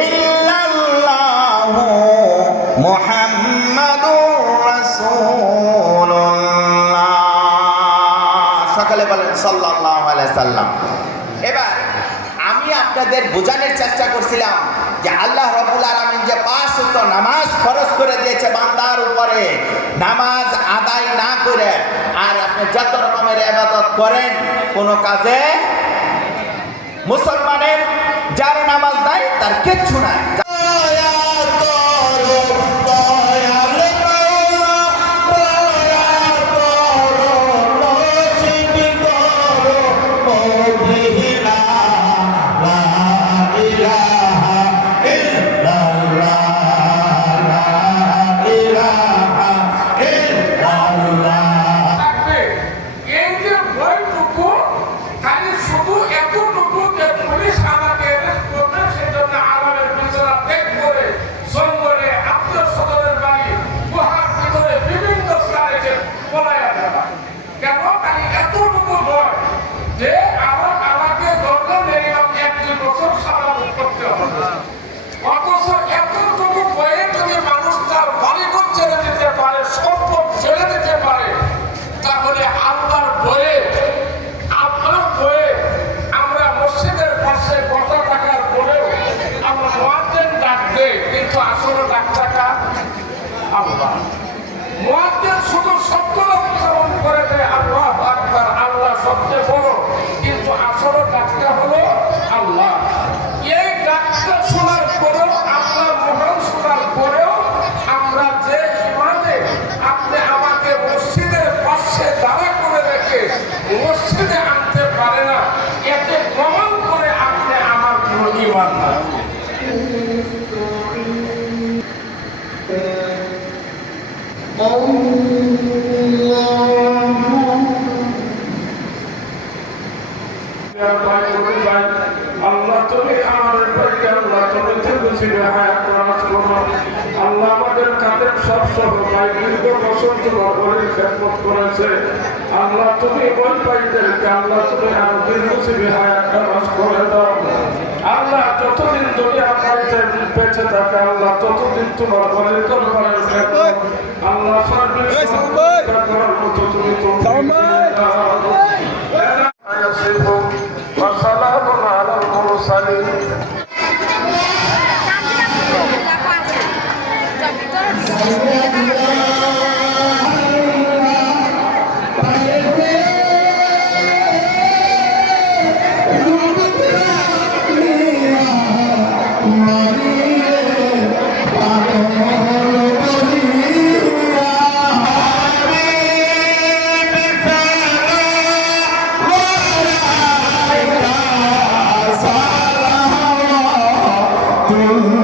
ইল্লাল্লাহু মুহাম্মাদুর রাসূলুল্লাহ। সকালে বলেন সাল্লাল্লাহু আলাইহি সাল্লাম। এবার আমি আপনাদের বোঝানোর চেষ্টা করছিলাম যে আল্লাহ রবুল আলমিন যে পাঁচ উক্ত নামাজ খরচ করে দিয়েছে বান্দার উপরে, নামাজ আদায় না করে, আর আপনি যত রকমের আবাদত করেন, কোনো কাজে নামাজ নাই তার মসজিদে আনতে পারে না। এতে প্রমাণ করে আপনি আমার কোনো ইমান না। আল্লাহ তুমি আমাদের আল্লাহ তুমি বুঝিবে হায়াত রাজ করো আল্লাহ কাদের সব সহ ভাই দীর্ঘ বছর তোমার ঘরের খেদমত করেছে আল্লাহ তুমি ওই ভাইদেরকে আল্লাহ তুমি আমাদের বুঝিবে হায়াত রাজ করে দাও। আল্লাহ যতদিন দুনিয়া পাইতে বেঁচে থাকে আল্লাহ ততদিন তোমার আল্লাহ করার মতো তুমি তুমি عَلَيْكُمْ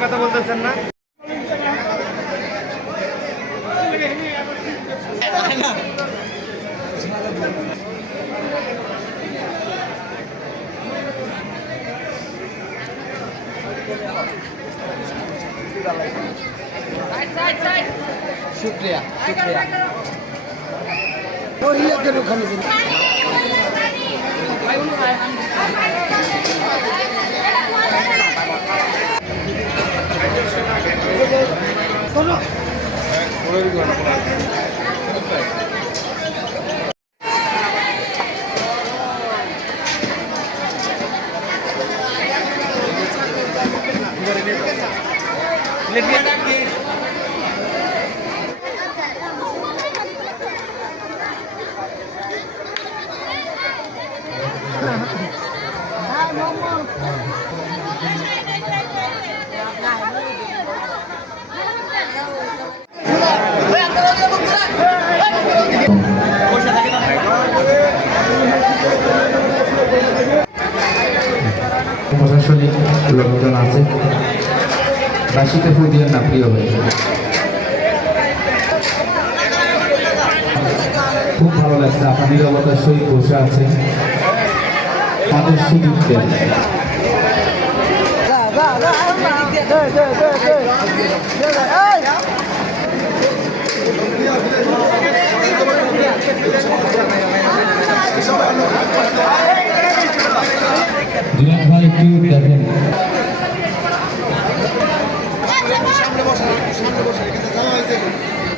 কথা বলতেছেন না। शुक्रिया शुक्रिया और हिला के रुकने के लिए Let me get বাসিতে ফুল দিলেন না প্রিয় ভাই খুব ভালো লাগছে, আপনার নিরবতার সহিত বসে আছে আমাদের দেন দিলীপ ভাই একটু দেখেন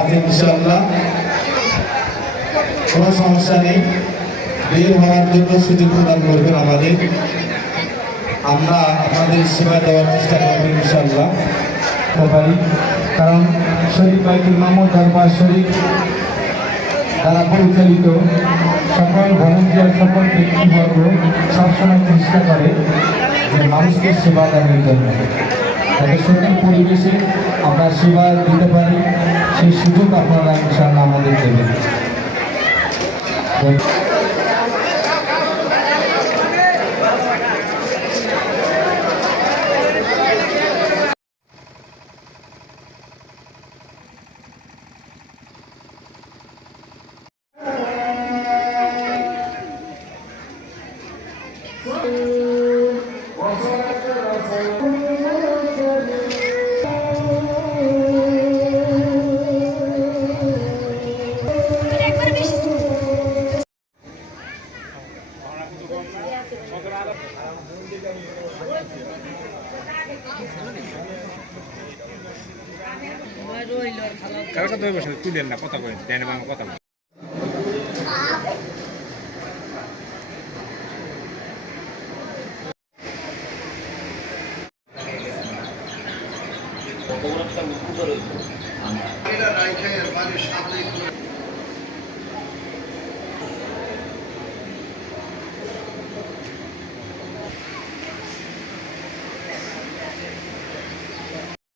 আছে ইনশাল্লাহ কোনো সমস্যা নেই। বের হওয়ার জন্য সুযোগ প্রদান করবেন আমাদের। আমরা আপনাদের সেবা দেওয়ার চেষ্টা করব ইনশাল্লাহ পারি কারণ শরীফ বাইতুল মামুদ দরবার শরীফ দ্বারা পরিচালিত? সকল ভলেন্টিয়ার সকল ব্যক্তিবর্গ সবসময় চেষ্টা করে যে মানুষকে সেবা দানের জন্য। তাদের সঠিক পরিবেশে আমরা সেবা দিতে পারি সেই সুযোগ আপনারা কারও সাথে বসে তুলেন না, কথা বলেন, দেন আমার কথা বলেন। এটা রাইখে বাড়ির সামনে